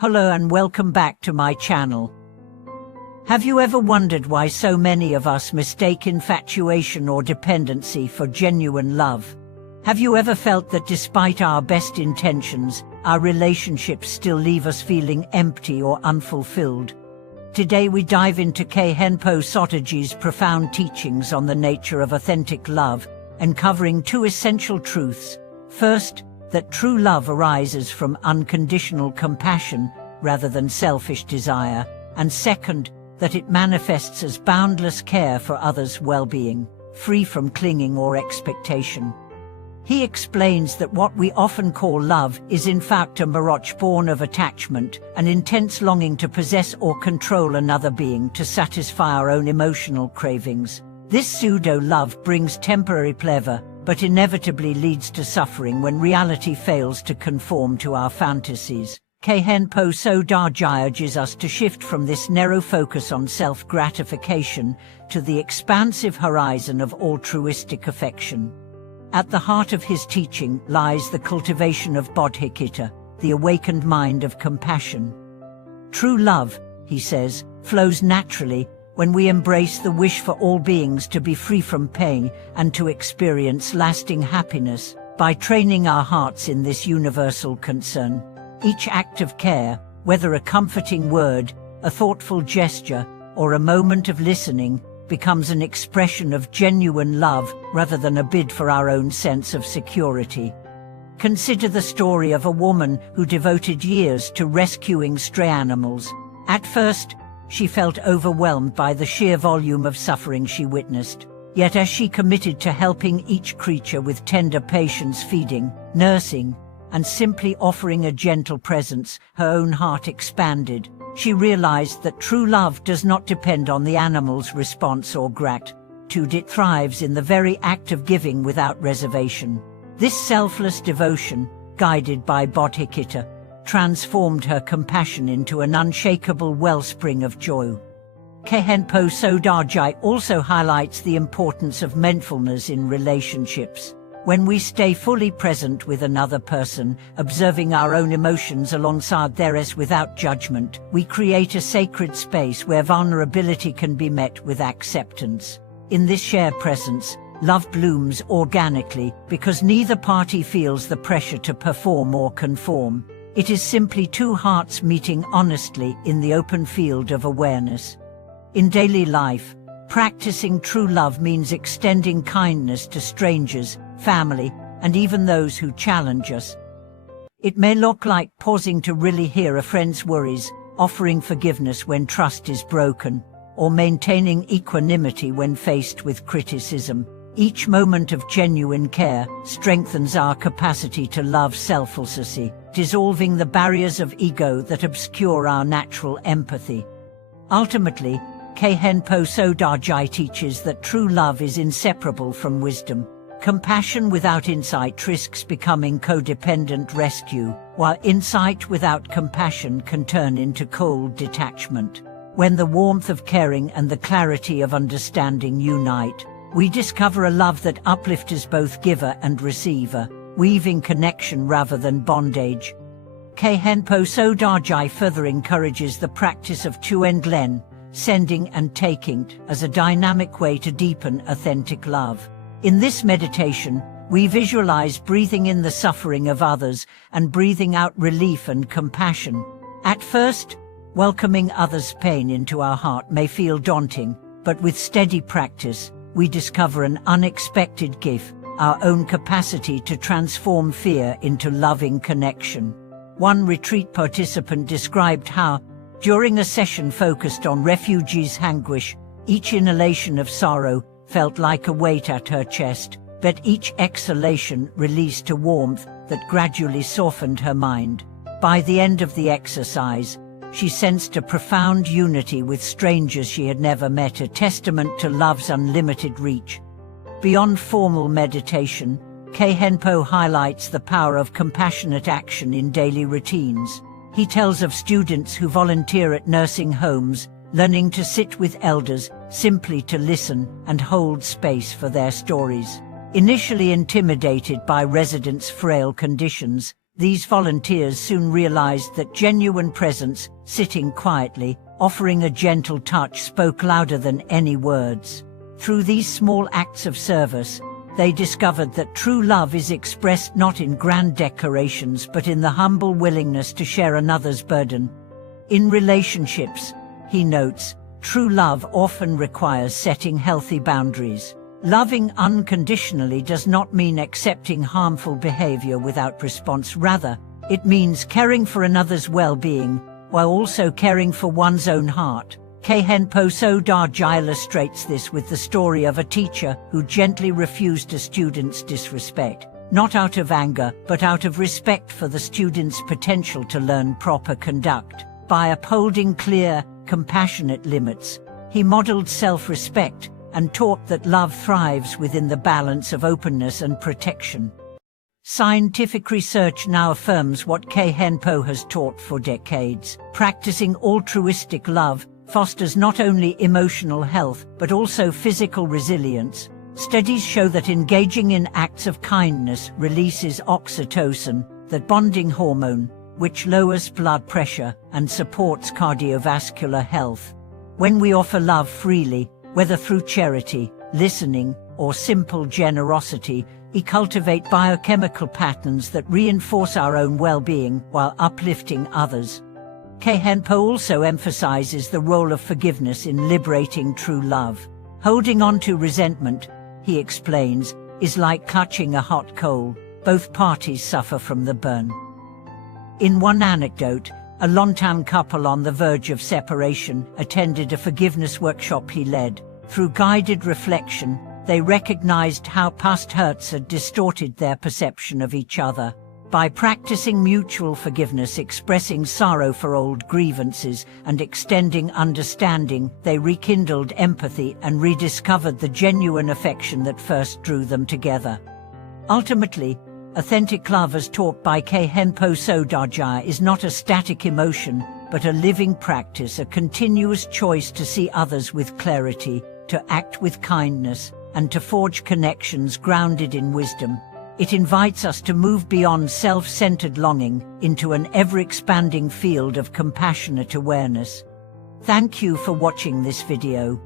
Hello and welcome back to my channel. Have you ever wondered why so many of us mistake infatuation or dependency for genuine love? Have you ever felt that despite our best intentions, our relationships still leave us feeling empty or unfulfilled? Today we dive into Khenpo Sodargye's profound teachings on the nature of authentic love, uncovering two essential truths. First, that true love arises from unconditional compassion rather than selfish desire, and second, that it manifests as boundless care for others' well-being, free from clinging or expectation. He explains that what we often call love is in fact a mirage born of attachment, an intense longing to possess or control another being to satisfy our own emotional cravings. This pseudo-love brings temporary pleasure, but inevitably leads to suffering when reality fails to conform to our fantasies. Khenpo Sodargye urges us to shift from this narrow focus on self-gratification to the expansive horizon of altruistic affection. At the heart of his teaching lies the cultivation of bodhicitta, the awakened mind of compassion. True love, he says, flows naturally when we embrace the wish for all beings to be free from pain and to experience lasting happiness. By training our hearts in this universal concern, each act of care, whether a comforting word, a thoughtful gesture, or a moment of listening, becomes an expression of genuine love rather than a bid for our own sense of security. Consider the story of a woman who devoted years to rescuing stray animals. At first, she felt overwhelmed by the sheer volume of suffering she witnessed. Yet as she committed to helping each creature with tender patience, feeding, nursing, and simply offering a gentle presence, her own heart expanded. She realized that true love does not depend on the animal's response or gratitude. It thrives in the very act of giving without reservation. This selfless devotion, guided by bodhicitta, transformed her compassion into an unshakable wellspring of joy. Khenpo Sodargye also highlights the importance of mindfulness in relationships. When we stay fully present with another person, observing our own emotions alongside theirs without judgment, we create a sacred space where vulnerability can be met with acceptance. In this shared presence, love blooms organically because neither party feels the pressure to perform or conform. It is simply two hearts meeting honestly in the open field of awareness. In daily life, practicing true love means extending kindness to strangers, family, and even those who challenge us. It may look like pausing to really hear a friend's worries, offering forgiveness when trust is broken, or maintaining equanimity when faced with criticism. Each moment of genuine care strengthens our capacity to love selflessly, dissolving the barriers of ego that obscure our natural empathy. Ultimately, Khenpo Sodargye teaches that true love is inseparable from wisdom. Compassion without insight risks becoming codependent rescue, while insight without compassion can turn into cold detachment. When the warmth of caring and the clarity of understanding unite, we discover a love that uplifts both giver and receiver, weaving connection rather than bondage. Khenpo Sodargye further encourages the practice of Tuenglen, sending and taking, as a dynamic way to deepen authentic love. In this meditation, we visualize breathing in the suffering of others and breathing out relief and compassion. At first, welcoming others' pain into our heart may feel daunting, but with steady practice, we discover an unexpected gift, our own capacity to transform fear into loving connection. One retreat participant described how, during a session focused on refugees' anguish, each inhalation of sorrow felt like a weight at her chest, but each exhalation released a warmth that gradually softened her mind. By the end of the exercise, she sensed a profound unity with strangers she had never met, a testament to love's unlimited reach. Beyond formal meditation, Khenpo highlights the power of compassionate action in daily routines. He tells of students who volunteer at nursing homes, learning to sit with elders, simply to listen and hold space for their stories. Initially intimidated by residents' frail conditions, These volunteers soon realized that genuine presence, sitting quietly, offering a gentle touch, spoke louder than any words. Through these small acts of service, they discovered that true love is expressed not in grand declarations but in the humble willingness to share another's burden. In relationships, he notes, true love often requires setting healthy boundaries. Loving unconditionally does not mean accepting harmful behavior without response. Rather, it means caring for another's well-being, while also caring for one's own heart. Khenpo Sodargye illustrates this with the story of a teacher who gently refused a student's disrespect, not out of anger, but out of respect for the student's potential to learn proper conduct. By upholding clear, compassionate limits, he modeled self-respect and taught that love thrives within the balance of openness and protection. Scientific research now affirms what Khenpo has taught for decades. Practicing altruistic love fosters not only emotional health but also physical resilience. Studies show that engaging in acts of kindness releases oxytocin, the bonding hormone, which lowers blood pressure and supports cardiovascular health. When we offer love freely, whether through charity, listening, or simple generosity, we cultivate biochemical patterns that reinforce our own well-being while uplifting others. Khenpo also emphasizes the role of forgiveness in liberating true love. Holding on to resentment, he explains, is like clutching a hot coal. Both parties suffer from the burn. In one anecdote, a longtime couple on the verge of separation attended a forgiveness workshop he led. Through guided reflection, they recognized how past hurts had distorted their perception of each other. By practicing mutual forgiveness, expressing sorrow for old grievances, and extending understanding, they rekindled empathy and rediscovered the genuine affection that first drew them together. Ultimately, authentic love as taught by Khenpo Sodargye is not a static emotion, but a living practice, a continuous choice to see others with clarity, to act with kindness, and to forge connections grounded in wisdom. It invites us to move beyond self-centered longing into an ever-expanding field of compassionate awareness. Thank you for watching this video.